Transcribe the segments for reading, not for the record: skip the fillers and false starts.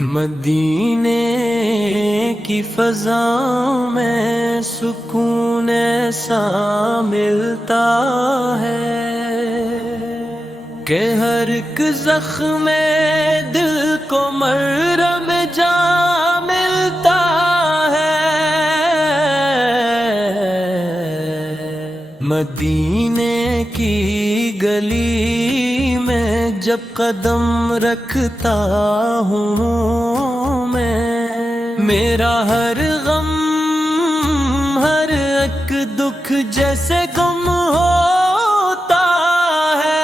مدینے کی فضا میں سکون ایسا ملتا ہے کہ ہر ایک زخم دل کو مرہم جا ملتا ہے۔ مدینے کی گلی میں جب قدم رکھتا ہوں میں، میرا ہر غم ہر ایک دکھ جیسے گم ہوتا ہے۔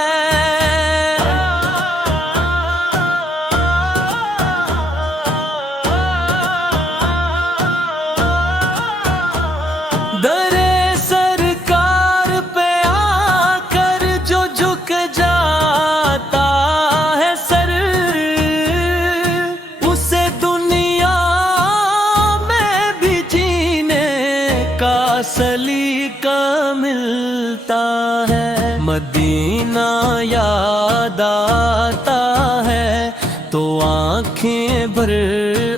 در سرکار پہ آ کر جو جھک جاتا ہے سر، اسے دنیا میں بھی جینے کا سلیقہ ملتا ہے۔ مدینہ یاد آتا ہے تو آنکھیں بھر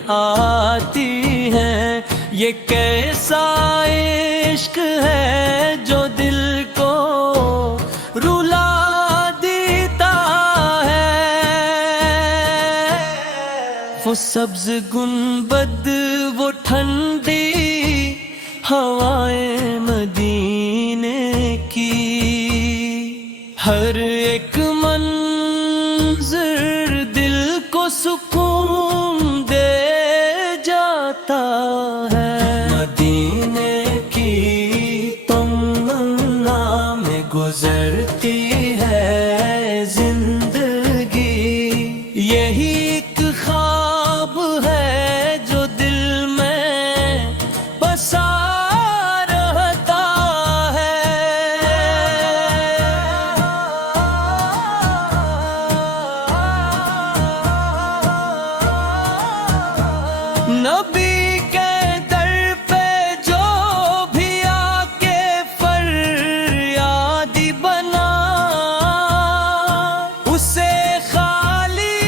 آتی ہیں، یہ کیسا عشق ہے جو دل کو رلا دیتا ہے۔ وہ سبز گنبد، وہ ٹھنڈی ہوائیں مدینے کی، ہر ایک منظر دل کو سکون دے جاتا ہے۔ مدینے کی تمنا میں گزرتی ہے زندگی، یہی ایک خواب ہے جو دل میں بسا رہتا ہے۔ نبی کے در پہ جو بھی آ کے فریادی بنا، اسے خالی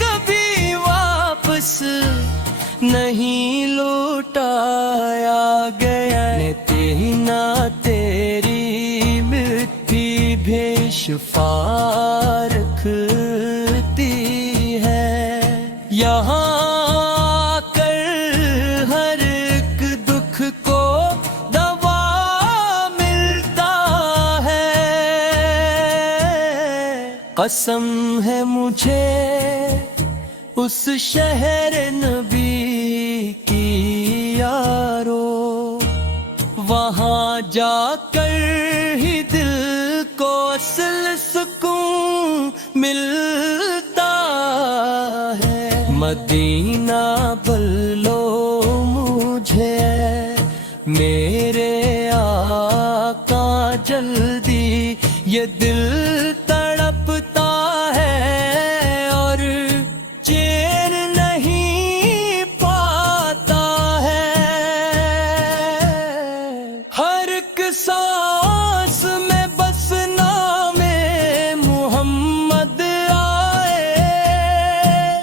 کبھی واپس نہیں لوٹایا گیا۔ تیری نہ تیری مٹی بھی شفا رکھتی ہے، یہاں قسم ہے مجھے اس شہر نبی کی یارو، وہاں جا کر ہی دل کو اصل سکون ملتا ہے۔ مدینہ بلو مجھے میرے آقا جلدی، یہ دل تڑپتا ہے اور چین نہیں پاتا ہے۔ ہر ایک سانس میں بس نام محمد آئے،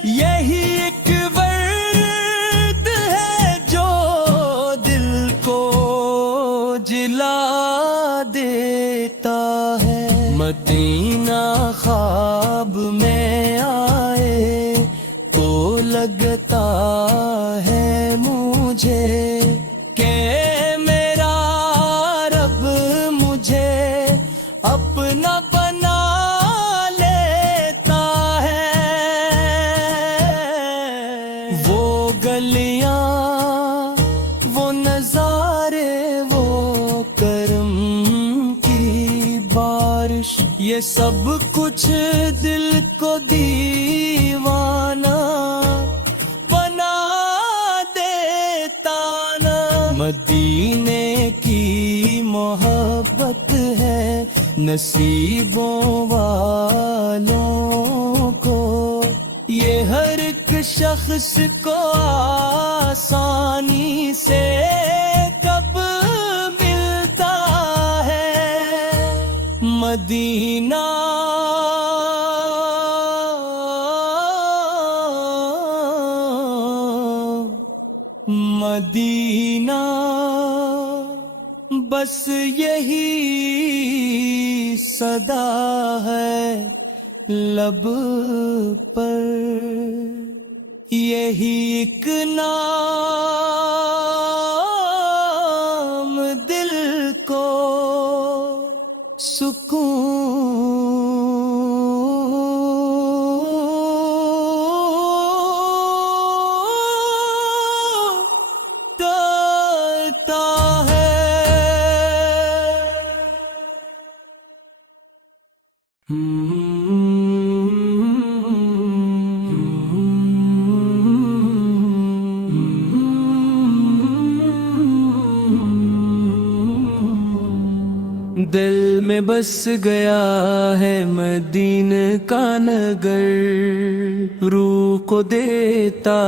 یہی ایک ورد ہے جو دل کو جلا دیتا ہے۔ مدینہ خواب میں آئے تو لگتا ہے مجھے کہ میرا رب مجھے اپنا بنا لیتا ہے۔ وہ گلیاں، وہ نظارے، وہ کرم کی بارش، یہ سب کچھ دل کو دیوانہ بنا دیتا نا۔ مدینے کی محبت ہے نصیبوں والوں کو، یہ ہر ایک شخص کو آسانی سے کب ملتا ہے۔ مدینہ مدینہ بس یہی صدا ہے لب پر، یہی ایک نام دل کو سکون دیتا ہے۔ دل میں بس گیا ہے مدینہ کا نگر، روح کو دیتا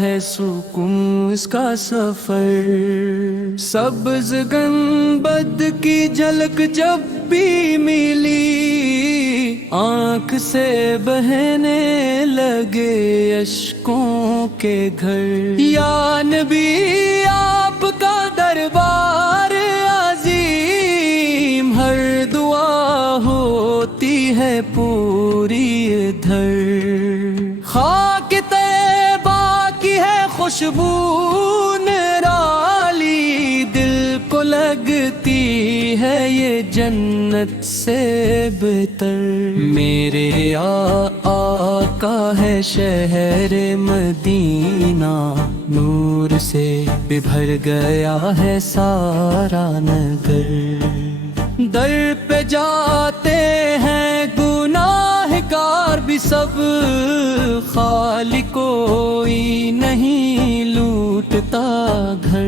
ہے سکون اس کا سفر۔ سبز گنبد کی جھلک جب بھی ملی، آنکھ سے بہنے لگے اشکوں کے گھر۔ یا نبی آپ کا دربار عظیم، ہر دعا ہوتی ہے پوری ادھر۔ خاک طیبہ کی ہے خوشبو نرالی، دل کو لگتی ہے یہ جنت سے بہتر۔ میرے آقا ہے شہر مدینہ، نور سے بھی بھر گیا ہے سارا نگر۔ در پہ جاتے ہیں گناہگار بھی سب، خالی کوئی نہیں لوٹتا گھر۔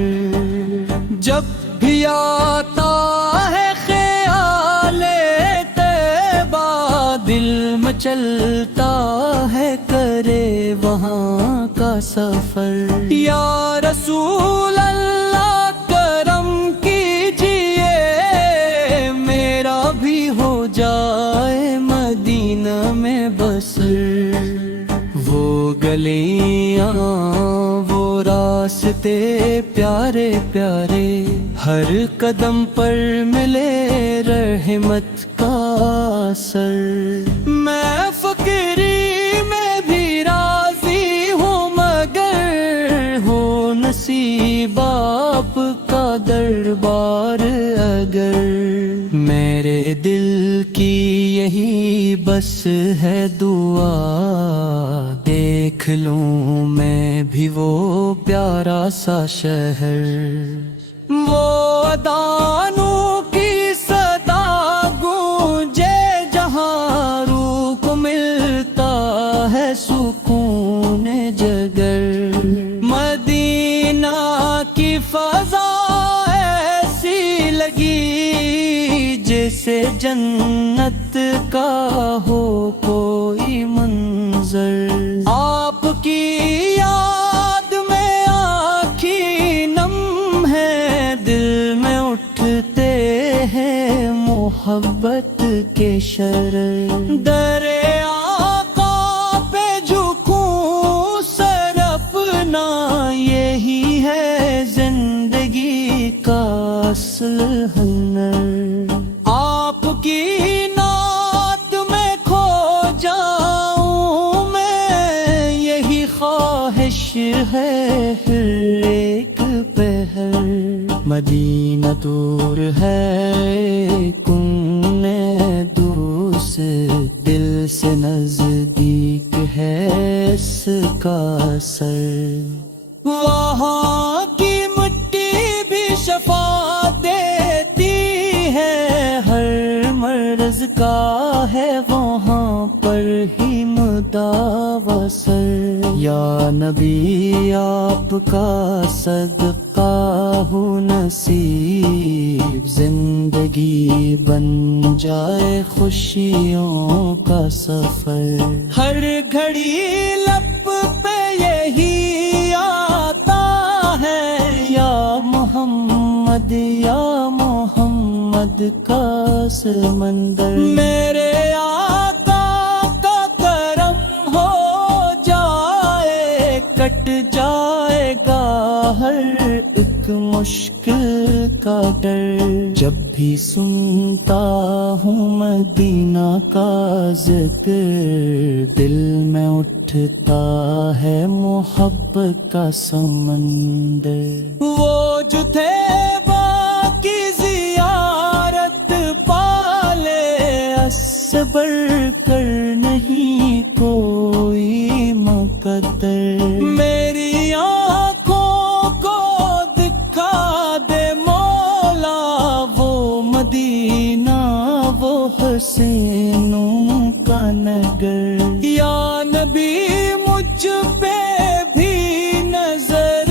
جب بھی آتا ہے خیال طیبہ، دل مچلتا ہے کرے وہاں کا سفر۔ یا رسول اللہ کرم کیجئے، میرا بھی ہو جائے مدینہ میں بسر۔ وہ گلیاں وہ راستے پیارے پیارے، ہر قدم پر ملے رحمت کا اثر۔ میں فقیری میں بھی راضی ہوں، مگر ہو نصیب آپ کا دربار اگر۔ میرے دل کی یہی بس ہے دعا، دیکھ لوں میں بھی وہ پیارا سا شہر۔ وہ اذانوں کی صدا گونجے جہاں، روح کو ملتا ہے سکون جگر۔ مدینہ کی فضا ایسی لگی جیسے جنت کا ہو کوئی منظر۔ آپ کی یاد میں آنکھیں نم ہے، دل میں اٹھتے ہیں محبت کے شرر۔ در آقا پہ جھکوں سر اپنا، یہی ہے زندگی کا اصل ہنر۔ آپ کی نعت میں کھو جاؤں میں، یہی خواہش ہے ہر ایک پہر۔ مدینہ دور ہے کن دوس، دل سے نزدیک ہے اس کا اثر۔ وہاں کی مٹی بھی شفا دیتی ہے، ہر مرض کا ہے وہاں پر ہی مداوا سر۔ یا نبی آپ کا صدقہ ہو نصیب، زندگی بن جائے خوشیوں کا سفر۔ ہر گھڑی لب پہ یہی آتا ہے، یا محمد یا محمد کا سمندر۔ میرے آقا کا کرم ہو جائے، کٹ جائے گا ہر ایک مشکل کا ڈر، جب بھی سنتا ہوں مدینہ کا ذکر، دل میں اٹھتا ہے محبت کا سمندر۔ وہ جو تھے باقی زیارت پالے، اس سے بڑھ کر نہیں کوئی مقدر، میری آنکھوں کو دکھا دے مولا وہ مدینہ، وہ حسینوں کا نگر۔ یا نبی مجھ پہ بھی نظر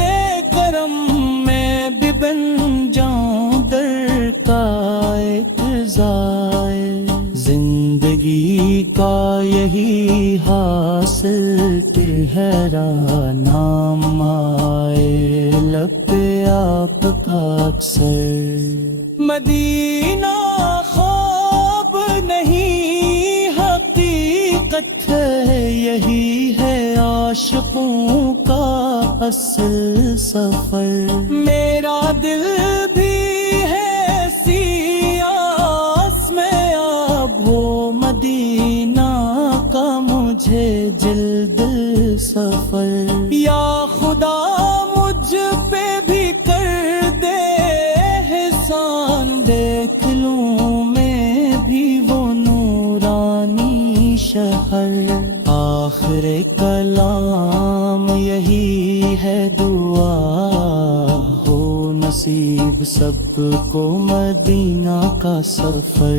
کرم، میں بھی بن جاؤں در کا ایک زائر، زندگی کا یہی حاصل تہرا نام آئے لب پہ آپ کا اکثر۔ مدینہ خواب نہیں حقیقت ہے، یہی ہے عاشقوں کا اصل سفر۔ میرا دل بھی ہے سیاہ اس میں اب، وہ مدینہ کا مجھے جلد سفر۔ یا خدا مجھ پہ بھی کر دے احسان، دیکھ لوں میں بھی وہ نورانی شہر۔ آخر کلام یہی ہے دعا، ہو نصیب سب کو مدینہ کا سفر۔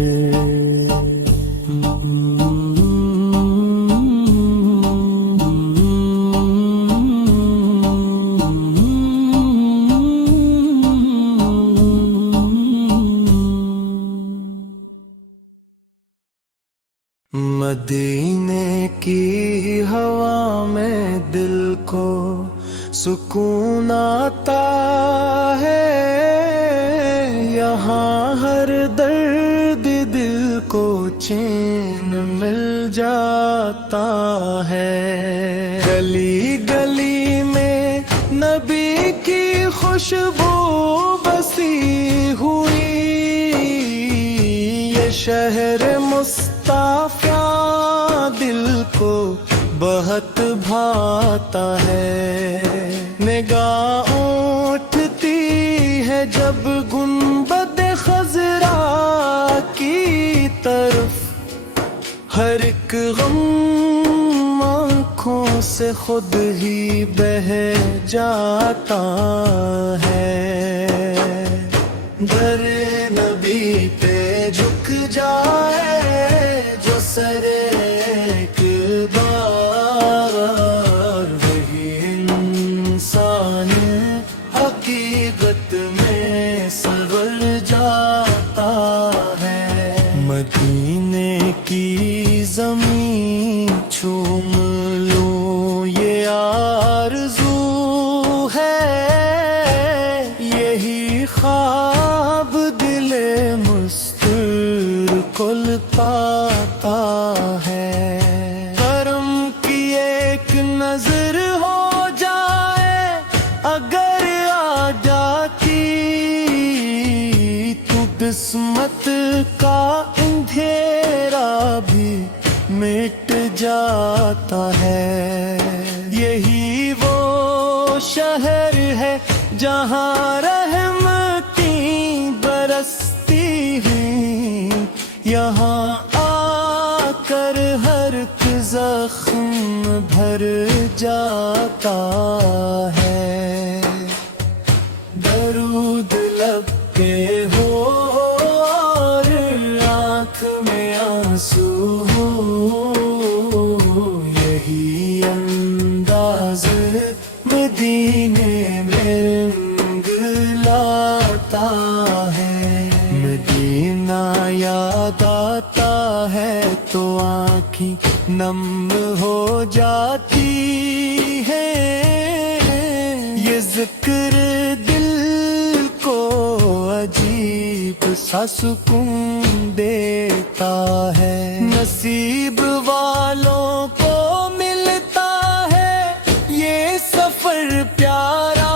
مدینے کی ہوا میں دل کو سکون آتا ہے، یہاں ہر درد دل کو چین مل جاتا ہے۔ گلی گلی میں نبی کی خوشبو بسی ہوئی، یہ شہر مصطفیٰ دل کو بہت بھاتا ہے۔ نگاہ اٹھتی ہے جب گنبد خضرا کی طرف، ہر ایک غم آنکھوں سے خود ہی بہہ جاتا ہے۔ در نبی پہ جھک جائے جو سر ایک بار، وہی انسان حقیقت میں سنور جاتا ہے۔ مدینے کی زمین چوم لوں یہ آرزو ہے، یہی خواب دل مستور کل پاتا ہے۔ کرم کی ایک نظر ہو جائے اگر آ جاتی، تو قسمت کا اندھیرا بھی مٹ جاتا ہے۔ یہی وہ شہر ہے جہاں رحمتیں برستی ہیں، یہاں آ کر ہر ایک زخم بھر جاتا ہے۔ درود لب پہ ہو اور آنکھ میں آنسو ہو، یہی انداز مدینے میں رنگ لاتا ہے۔ مدینہ یاد آتا ہے تو آنکھیں نم ہو جاتی ہیں، یہ ذکر دل کو عجیب سا سکون دیتا ہے۔ نصیب والوں کو ملتا ہے یہ سفر پیارا،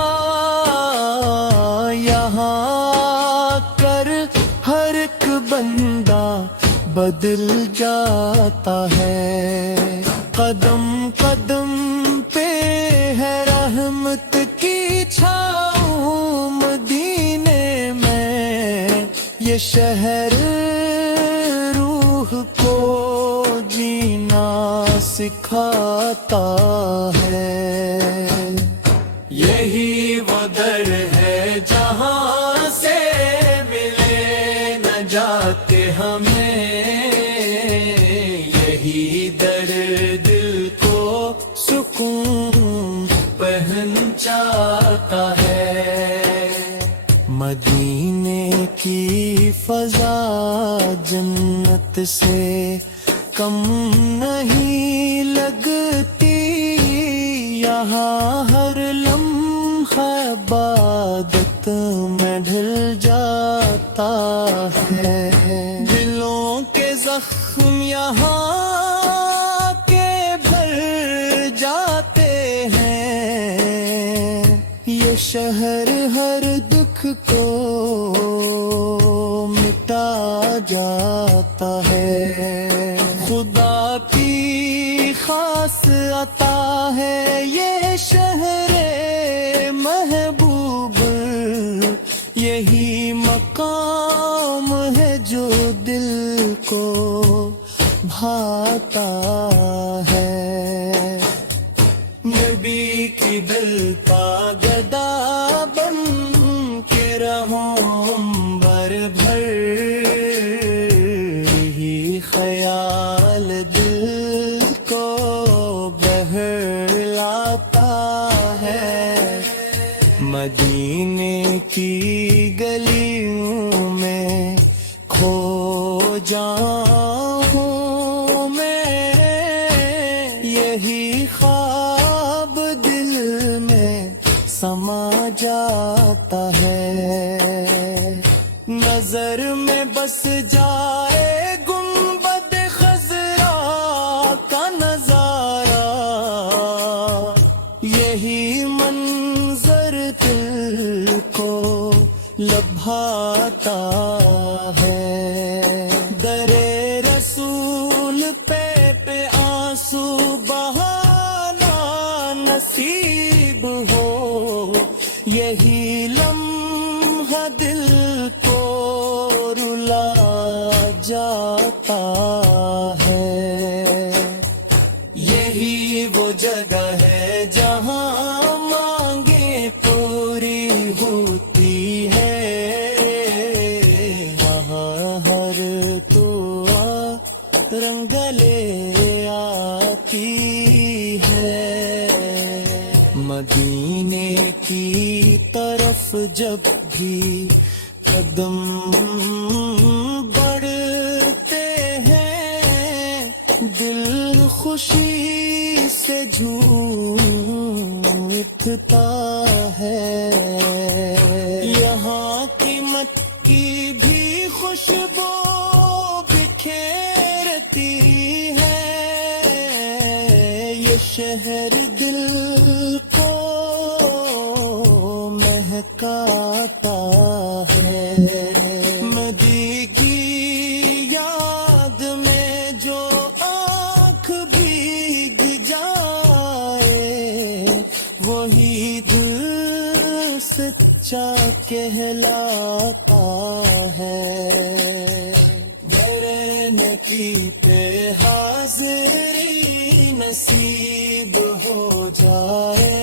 بدل جاتا ہے. قدم قدم پہ ہے رحمت کی چھاؤں مدینے میں. یہ شہر روح کو جینا سکھاتا ہے. یہی وہ در ہے جہاں سے ملے نجات ہمیں. یہی در دل کو سکون پہنچاتا ہے. مدینے کی فضا جنت سے کم نہیں لگتی. یہاں ہر لمحہ عبادت میں ڈھل جاتا ہے. دلوں کے زخم یہاں کے بھر جاتے ہیں. یہ شہر ہر دکھ کو مٹا جاتا ہے. خدا کی خاص عطا ہے یہ شہر محبوب. یہی مقام ہے جو دل کو بھاتا ہے. نبی کی دل پا گدا بن کے رہوں عمر بھر. ہی خیال دل کو بہلاتا ہے. مدینے کی گلیوں میں کھو جاؤں میں. یہی خواب دل میں سما جاتا ہے. نظر میں بس جائے گنبد خضرا کا نظارہ. یہی منظر دل کو لبھاتا ہے. در رسول پہ آنسو بہانا نصیب ہو. یہی لمحہ دل کو رلا جاتا ہے. یہی وہ جگہ ہے جہاں مانگیں پوری ہوتی ہے. وہاں ہر دعا رنگ لے آتی ہے. مدینے کی طرف جب بھی قدم بڑھتے ہیں دل خوشی سے جھوم اٹھتا ہے. یہاں کی مٹی بھی خوشبو بکھیرتی ہے. یہ شہر دل کو مہکاتا ہے. مدی کی یاد میں جو آنکھ بھیگ جائے وہی دل سچا کہلاتا ہے. گرنے کی پہ حاضری نصیب ہو جائے.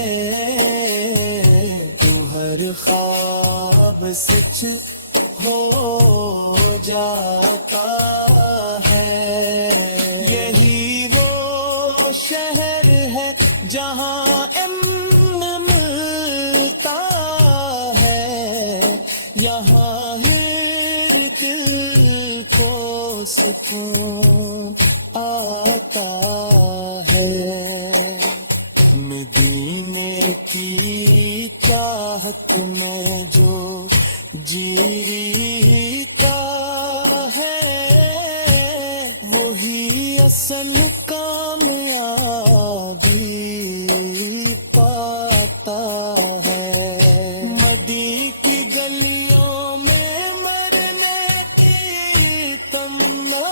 تو ہر خواب سچ ہو جاتا ہے. یہی وہ شہر ہے جہاں امن ملتا ہے. یہاں ہر دل کو سکون آتا ہے. مدینے کی چاہت میں جو جیتا ہے وہی اصل کامیابی پاتا ہے. مدی کی گلیوں میں مرنے کی تمنا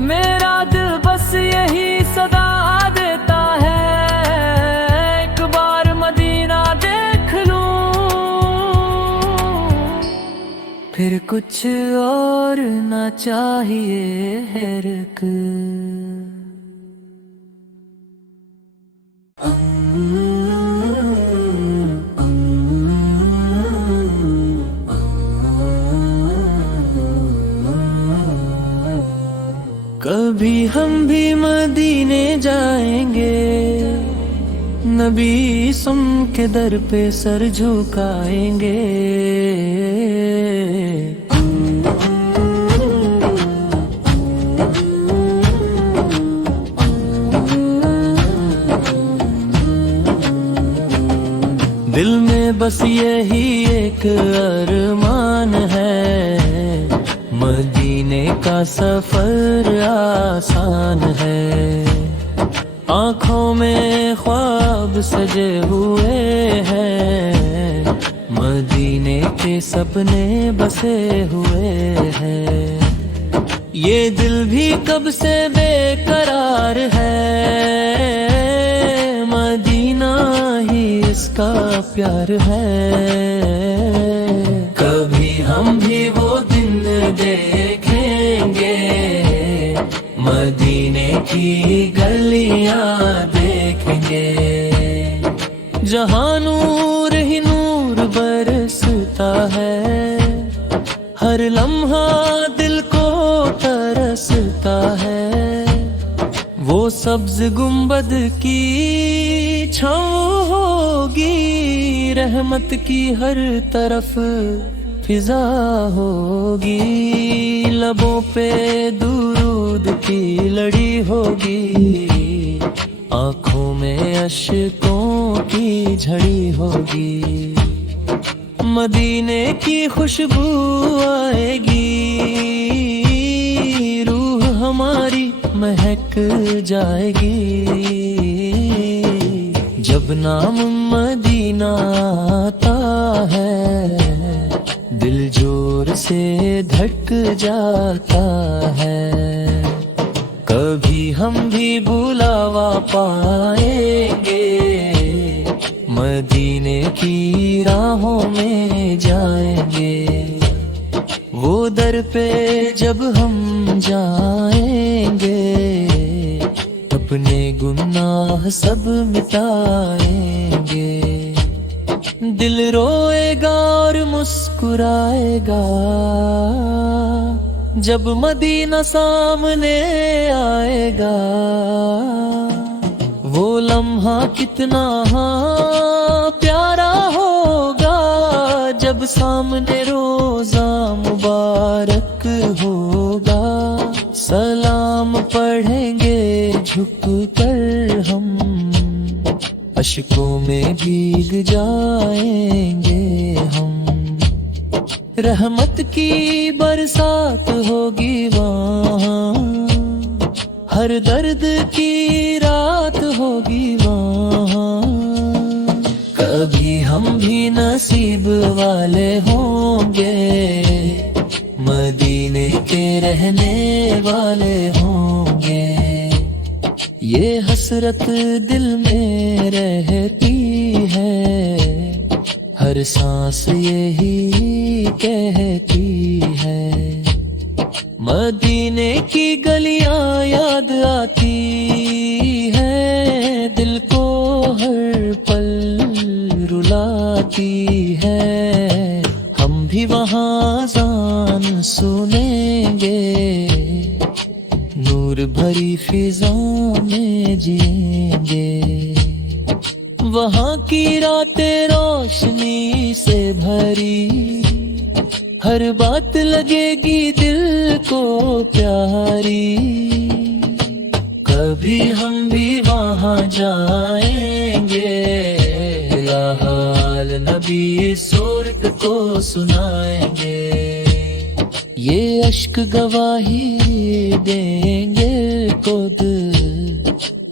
میرا دل بس یہی صدا دیتا ہے، ایک بار مدینہ دیکھ لوں، پھر کچھ اور نہ چاہیے ہے رک۔ کبھی ہم بھی مدینے جائیں گے، نبی سم کے در پہ سر جھکائیں گے۔ دل میں بس یہی ایک ارمان ہے، مدینے کا سفر آسان ہے۔ آنکھوں میں خواب سجے ہوئے ہیں، مدینے کے سپنے بسے ہوئے ہیں۔ یہ دل بھی کب سے بے قرار ہے، مدینہ ہی اس کا پیار ہے۔ کبھی ہم بھی وہ دن دیکھیں گے، مدینے کی گلیاں دیکھیں گے، جہاں نور ہی نور برستا ہے، ہر لمحہ دل کو ترستا ہے۔ وہ سبز گنبد کی چھاؤں ہوگی، رحمت کی ہر طرف فضا ہوگی، لبوں پہ درود کی لڑی ہوگی، آنکھوں میں اشکوں کی جھڑی ہوگی، مدینے کی خوشبو آئے گی، روح ہماری مہک جائے گی، جب نام مدینہ آتا ہے، دل زور سے دھڑک جاتا ہے۔ کبھی ہم بھی بلاوا پائیں گے، مدینے کی راہوں میں جائیں گے، وہ در پہ جب ہم جائیں گے، اپنے گناہ سب مٹائیں گے، دل روئے گا اور مسکرائے گا، جب مدینہ سامنے آئے گا، وہ لمحہ کتنا پیارا ہوگا، جب سامنے روزہ مبارک ہوگا، سلام پڑھیں گے جھک کر ہم، اشکوں میں بھیگ جائیں گے ہم، رحمت کی برسات ہوگی وہاں، ہر درد کی رات ہوگی وہاں، کبھی ہم بھی نصیب والے ہوں گے، مدینے کے رہنے والے ہوں گے، یہ حسرت دل میں رہتی ہے، ہر سانس یہی کہتی ہے، مدینے کی گلیاں یاد آتی ہے، دل کو ہر پل رلاتی ہے، ہم بھی وہاں اذان سنیں گے، نور بھری فضا میں جئیں گے، وہاں کی راتیں روشنی سے بھری، ہر بات لگے گی دل کو پیاری، کبھی ہم بھی وہاں جائیں گے، حال نبی صورت کو سنائیں گے، یہ اشک گواہی دیں گے خود،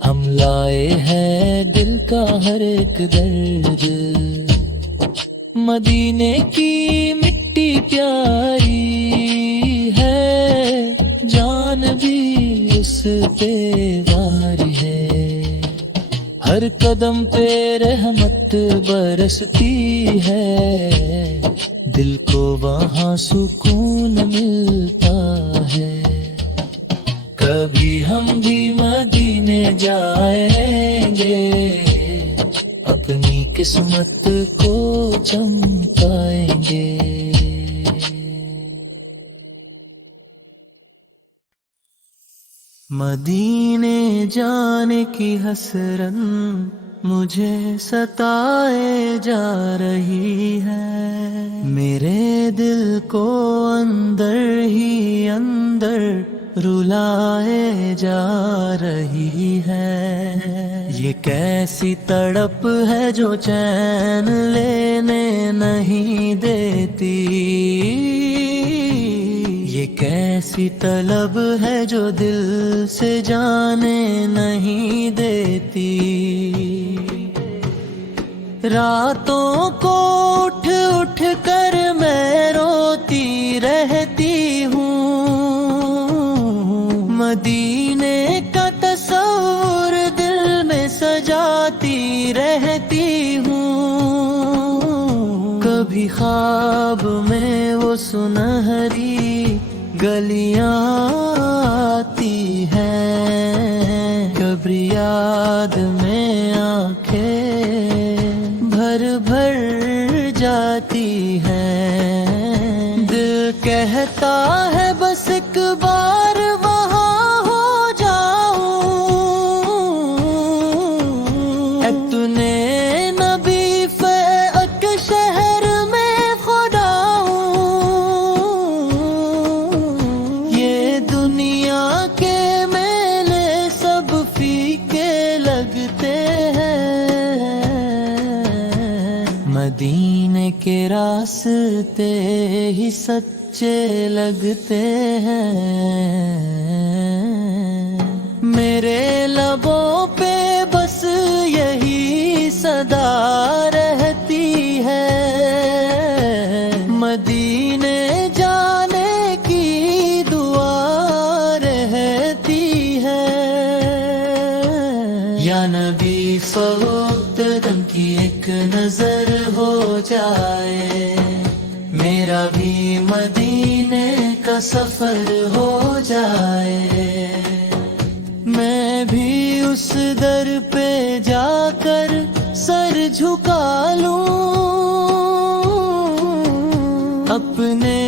ہم لائے ہیں دل کا ہر ایک درد، مدینے کی مٹی پیاری ہے، جان بھی پہ واری ہے، ہر قدم پہ رحمت برستی ہے، دل کو وہاں سکون ملتا ہے۔ کبھی ہم بھی مدینے جائیں گے، اپنی قسمت کو چمکائیں گے۔ مدینے جانے کی حسرت مجھے ستائے جا رہی ہے، میرے دل کو اندر ہی اندر رلائے جا رہی ہے۔ یہ کیسی تڑپ ہے جو چین لینے نہیں دیتی، یہ کیسی طلب ہے جو دل سے جانے نہیں دیتی۔ راتوں کو اٹھ اٹھ کر میں روتی رہتی ہوں، مدینے کا تصور دل میں سجاتی رہتی ہوں۔ کبھی خواب میں وہ سنہری گلیاں آتی ہیں، کبھی یاد میں آنکھیں بھر بھر جاتی ہیں۔ دل کہتا ہے بس ایک بار وہاں ہو جاؤں، اتنے نبی فیق شہر میں خدا ہوں۔ یہ دنیا کے میلے سب فیکے لگتے ہیں، مدینے کے راستے ہی سچے لگتے ہیں۔ میرے لبوں پہ بس یہی صدا رہتی ہے، مدینے جانے کی دعا رہتی ہے۔ یا نبی فوقت دم کی ایک نظر ہو جائے، میرا بھی مدینے کا سفر ہو جائے، میں بھی اس در پہ جا کر سر جھکا لوں، اپنے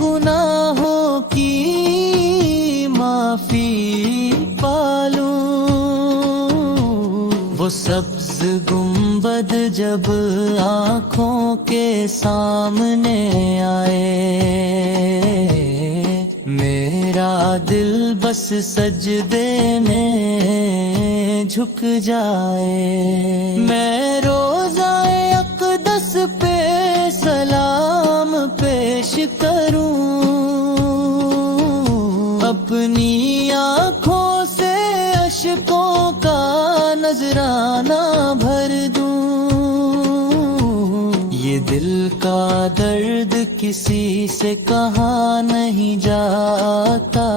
گناہوں کی معافی پالوں۔ وہ سبز گنبد جب آنکھوں کے سامنے آئے، میرا دل بس سجدے میں جھک جائے۔ میں روضہ اقدس پہ سلام پیش کروں، اپنی آنکھوں سے اشکوں کا نذرانہ بھر دوں۔ یہ دل کا درد کسی سے کہا نہیں جاتا،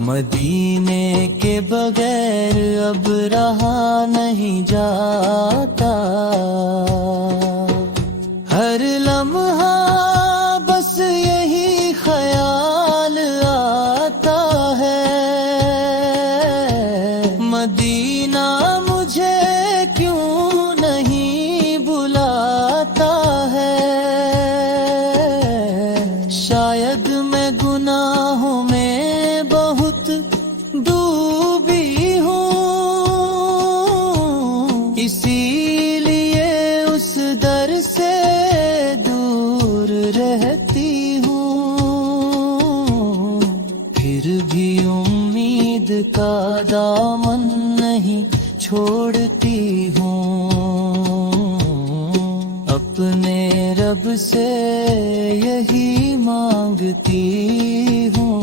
مدینے کے بغیر اب رہا نہیں جاتا۔ ہر لمحہ بس یہی خیال آتا ہے، مدینہ مجھے کیوں نہیں بلاتا ہے۔ شاید میں گناہوں میں بہت ڈوبی ہوں، اسی لیے اس در سے دور رہتی ہوں۔ پھر بھی امید کا دامن نہیں چھوڑتی ہوں، اپنے رب سے یہی مانگتی ہوں۔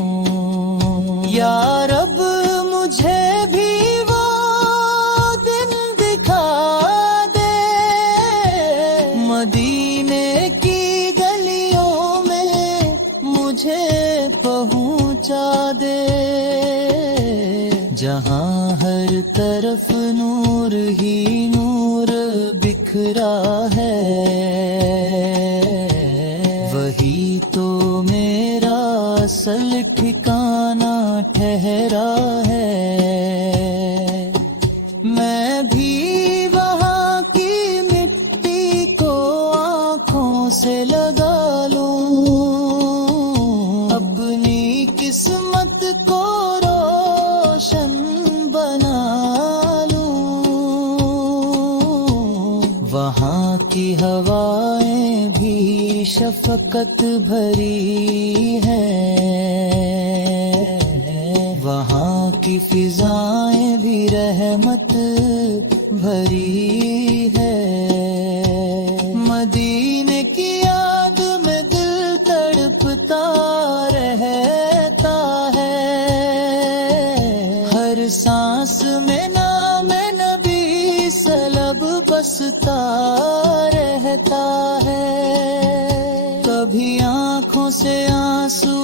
یا رب مجھے بھی وہ دن دکھا دے، مدینے کی گلیوں میں مجھے پہنچا دے، جہاں ہر طرف نور ہی نور بکھرا ہے، وہی تو میرا اصل ٹھکانہ ٹھہرا ہے۔ میں بھی وہاں کی مٹی کو آنکھوں سے لگا لوں، اپنی قسمت کو روشن بنا لوں، وہاں کی ہوائیں بھی شفقت بھری ہیں، وہاں کی فضائیں بھی رحمت بھری ہے۔ مدینے کی یاد میں دل تڑپتا رہتا ہے، ہر سانس میں نام نبی سلب بستا رہتا ہے، کبھی آنکھوں سے آنسو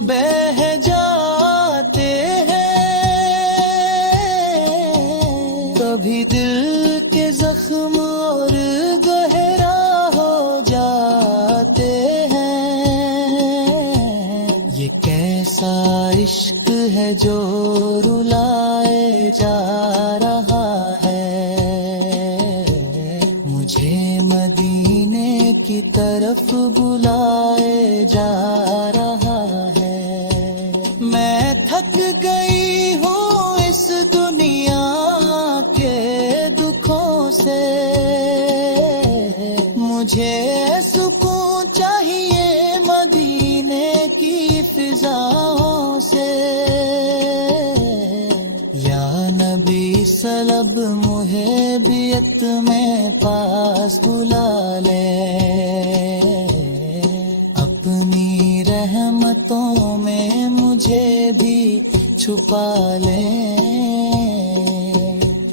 بہہ جاتے ہیں، کبھی دل کے زخم اور گہرا ہو جاتے ہیں۔ یہ کیسا عشق ہے جو رلائے جا رہا ہے، مجھے مدینے کی طرف بلائے جا رہا ہے۔ میں تھک گئی ہوں اس دنیا کے دکھوں سے، مجھے سکون چاہیے مدینے کی فضاؤں سے، یا نبی سلب محبیت میں پاس بلا لے، اپنی رحمتوں میں مجھے بھی چھپا لے،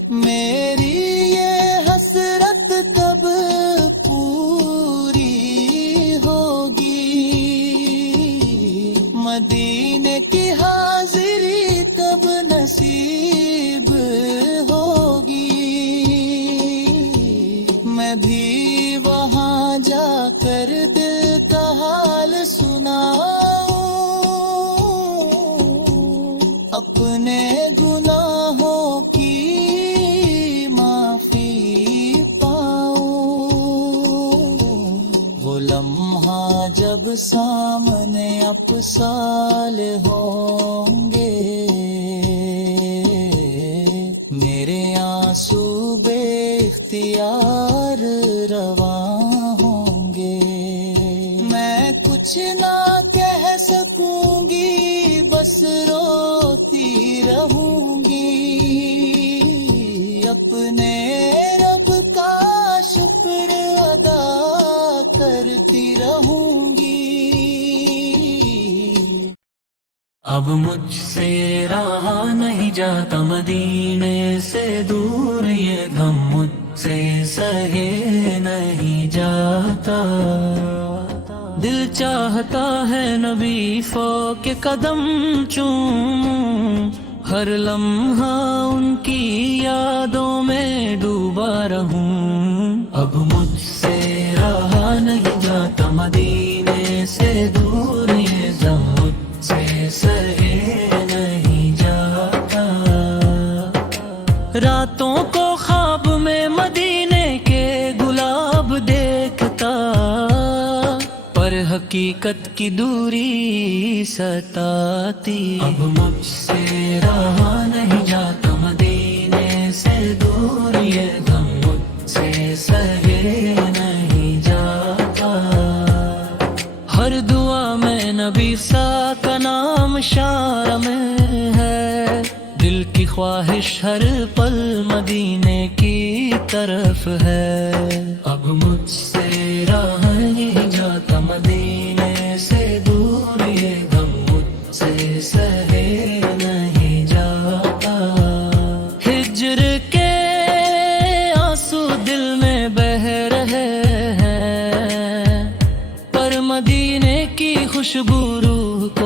میری یہ حسرت کب پوری ہوگی، مدینے کی حاضری کب نصیب ہوگی، میں بھی وہاں جا کر دل کا حال سناؤں، اپنے گناہوں کی معافی پاؤں، وہ لمحہ جب سامنے افسال ہوں گے، میرے آنسو بے اختیار رواں ہوں گے، میں کچھ نہ کہہ سکوں گی، بس روتی رہوں گی، اپنے رب کا شکر ادا کرتی رہوں گی۔ اب مجھ سے رہا نہیں جاتا مدینے سے دور، یہ غم مجھ سے سہے نہیں جاتا، دل چاہتا ہے نبی فوق کے قدم چوموں، ہر لمحہ ان کی یادوں میں ڈوبا رہوں، اب مجھ سے رہا نہیں جاتا مدینے سے دور، یہ غم مجھ سے سہے نہیں جاتا، راتوں کو خواب میں مدینے کے گلاب دیکھتا، پر حقیقت کی دوری ستاتی، اب مجھ سے رہا نہیں جاتا مدینے سے دور، یہ غم مجھ سے سہے نہیں جاتا، ہر دعا میں نبی سا کا نام شار میں ہے، دل کی خواہش ہر پل مدینے کی طرف ہے، اب مجھ سے رہا نہیں جاتا مدینے سے دور، یہ غم مجھ سے سہے نہیں جاتا، ہجر کے آنسو دل میں بہ رہے ہیں، پر مدینے کی خوشبو روح کو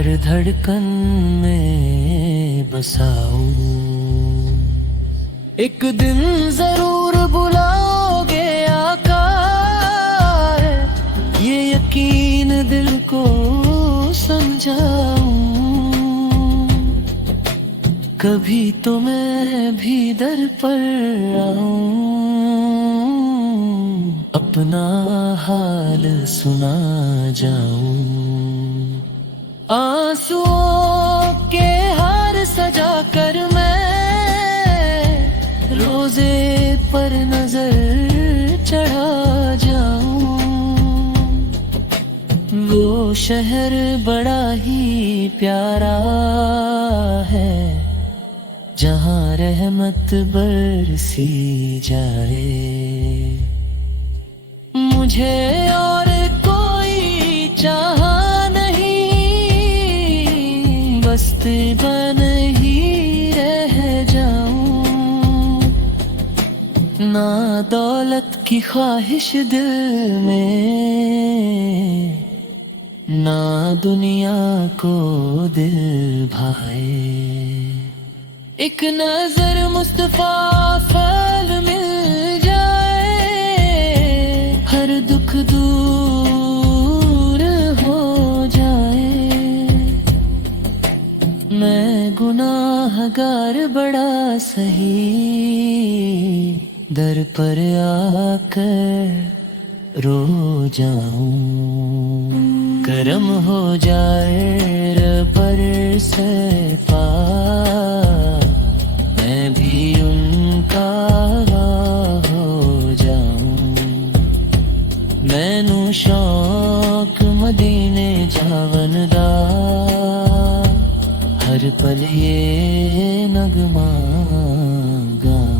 ہر دھڑکن میں بساؤں. ایک دن ضرور بلاؤ گے آقا، یہ یقین دل کو سمجھاؤں. کبھی تو میں بھی در پر آؤں، اپنا حال سنا جاؤں. آنسوؤں کے ہار سجا کر میں روزے پر نظر چڑھا جاؤں. وہ شہر بڑا ہی پیارا ہے جہاں رحمت برسی جائے. مجھے اور کوئی چاہا نہیں، بس بن ہی رہ جاؤں. نہ دولت کی خواہش دل میں، نہ دنیا کو دل بھائے. ایک نظر مصطفیٰ فعل مل جائے، ہر دکھ دور ہو جائے. میں گناہ گار بڑا سہی، در پر آ کر رو جاؤں. کرم ہو جائے ربر سے پاک، میں بھی ان کا ہو جاؤں. میں نو شوق مدینے جاون دا، ہر پل یہ نغمہ گاؤں.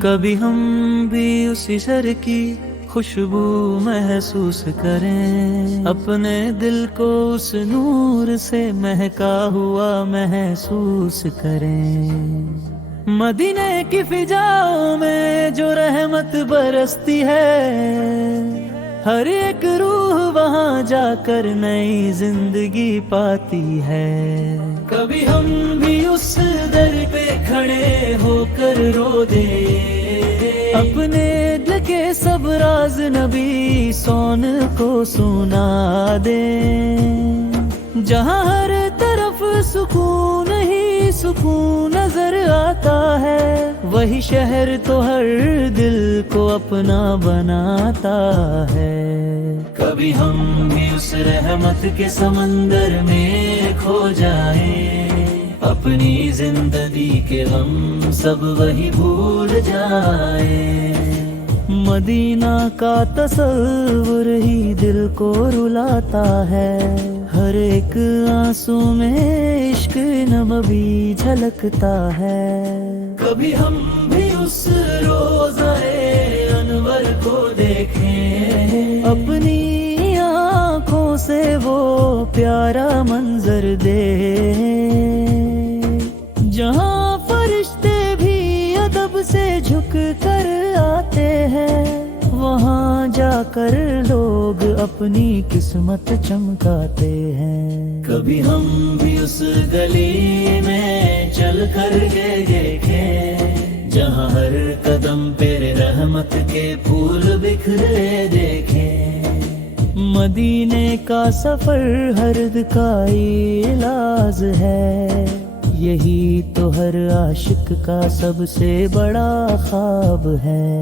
کبھی ہم بھی اسی سر کی خوشبو محسوس کریں، اپنے دل کو اس نور سے مہکا ہوا محسوس کریں. مدینے کی فضاؤں میں جو رحمت برستی ہے، ہر ایک روح وہاں جا کر نئی زندگی پاتی ہے. کبھی ہم بھی اس در پہ کھڑے ہو کر رو دیں، اپنے دل کے سب راز نبی سون کو سنا دیں. جہاں ہر طرف سکون ہی سکون نظر آتا ہے، وہی شہر تو ہر دل کو اپنا بناتا ہے. کبھی ہم بھی اس رحمت کے سمندر میں کھو جائیں، اپنی زندگی کے غم سب وہی بھول جائیں. مدینہ کا تصور ہی دل کو رلاتا ہے، ہر ایک آنسو میں عشق نبوی جھلکتا ہے. کبھی ہم بھی اس روضۂ انور کو دیکھیں، اپنی آنکھوں سے وہ پیارا منظر دیکھیں، جہاں فرشتے بھی ادب سے جھک کر آتے ہیں. وہاں جا کر لوگ اپنی قسمت چمکاتے ہیں. کبھی ہم بھی اس گلی میں چل کر کے دیکھیں، جہاں ہر قدم پہ رحمت کے پھول بکھرے دیکھیں. مدینے کا سفر ہرد کا علاج ہے، یہی تو ہر عاشق کا سب سے بڑا خواب ہے.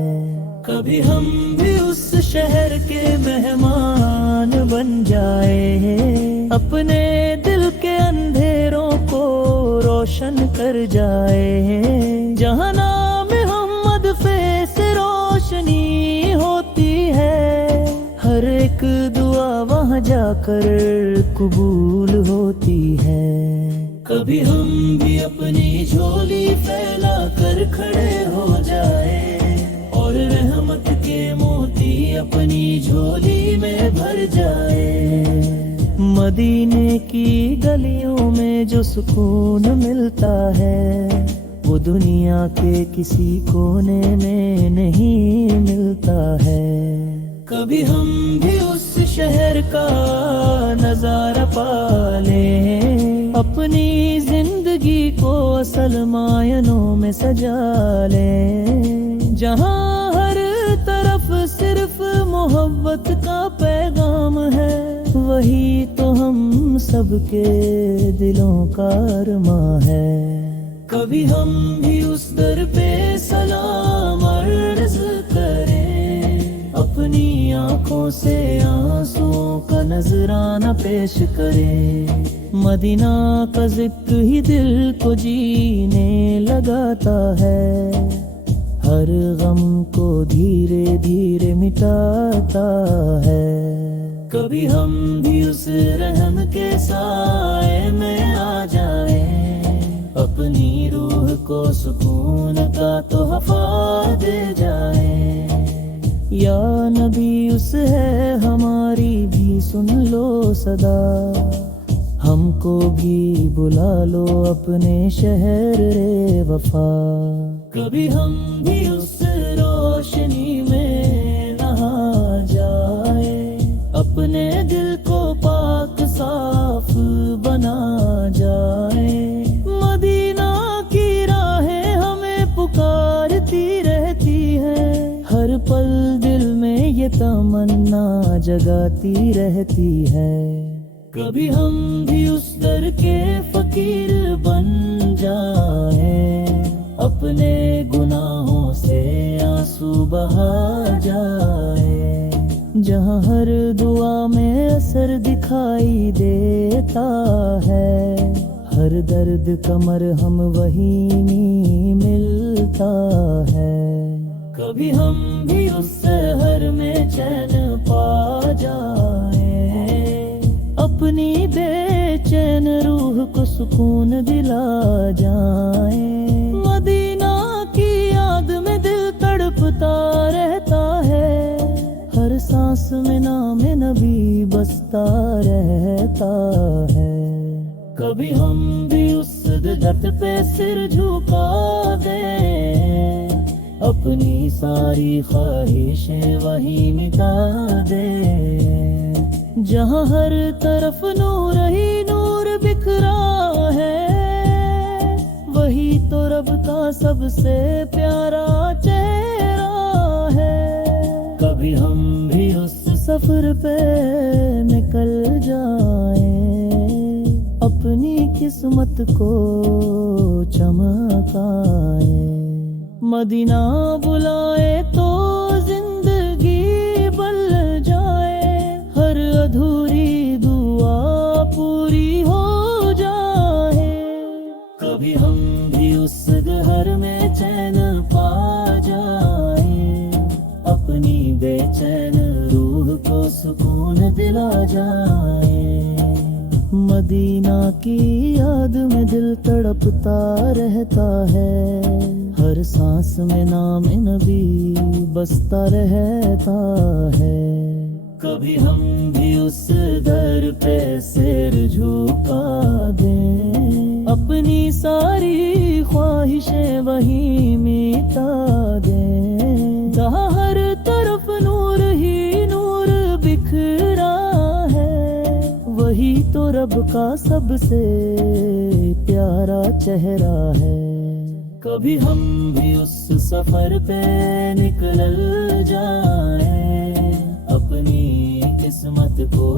کبھی ہم بھی اس شہر کے مہمان بن جائے، اپنے دل کے اندھیروں کو روشن کر جائے. جہاں نام محمد سے روشنی ہوتی ہے، ہر ایک دعا وہاں جا کر قبول ہوتی ہے. کبھی ہم بھی اپنی جھولی پھیلا کر کھڑے ہو جائے اور رحمت کے منہ اپنی جھولی میں بھر جائے۔ مدینے کی گلیوں میں جو سکون ملتا ہے وہ دنیا کے کسی کونے میں نہیں ملتا ہے۔ کبھی ہم بھی اس شہر کا نظارہ پا لیں، اپنی زندگی کو اصل معنوں میں سجا لیں، جہاں ہر طرف صرف محبت کا پیغام ہے، وہی تو ہم سب کے دلوں کا ارماں ہے۔ کبھی ہم بھی اس در پہ سلام عرض کریں، اپنی آنکھوں سے آنسوں کا نذرانہ پیش کریں۔ مدینہ کا ذکر ہی دل کو جینے لگاتا ہے، ہر غم کو دھیرے دھیرے مٹاتا ہے۔ کبھی ہم بھی اس رحم کے سائے میں آ جائیں، اپنی روح کو سکون کا تحفہ دے جائیں۔ یا نبی اس ہے ہماری بھی سن لو صدا، ہم کو بھی بلا لو اپنے شہر وفا۔ کبھی ہم بھی اس روشنی میں نہا جائیں، اپنے دل کو پاک صاف بنا جائیں۔ مدینہ کی راہیں ہمیں پکارتی رہتی ہیں، ہر پل دل میں یہ تمنا جگاتی رہتی ہے۔ کبھی ہم بھی اس در کے فقیر بن جائیں، اپنے گناہوں سے آنسو بہا جائیں، جہاں ہر دعا میں اثر دکھائی دیتا ہے، ہر درد کا مرہم وہیں ملتا ہے۔ کبھی ہم بھی اس سحر میں چین پا جائیں، اپنی بے چین روح کو سکون دلا جائیں۔ مدینہ کی یاد میں دل تڑپتا رہتا ہے، ہر سانس میں نام نبی بستا رہتا ہے۔ کبھی ہم بھی اس درد پہ سر جھکا دیں، اپنی ساری خواہشیں وہی مٹا دیں، جہاں ہر طرف نور ہی نور بکھرا ہے، وہی تو رب کا سب سے پیارا چہرہ ہے۔ کبھی ہم بھی اس سفر پہ نکل جائیں، اپنی قسمت کو چمکائیں۔ مدینہ بلائے تو زندگی بل جائے، ہر ادھوری دعا پوری ہو جائے۔ کبھی ہم بھی اس گھر میں چین پا جائیں، اپنی بے چین روح کو سکون دلا جائیں۔ مدینہ کی یاد میں دل تڑپتا رہتا ہے، ہر سانس میں نام نبی بستا رہتا ہے۔ کبھی ہم بھی اس در پہ سر جھکا دیں، اپنی ساری خواہشیں وہیں مٹا دیں، جہاں ہر طرف نور ہی نور بکھرا ہے، وہی تو رب کا سب سے پیارا چہرہ ہے۔ کبھی ہم بھی اس سفر پہ نکل جائیں، اپنی قسمت کو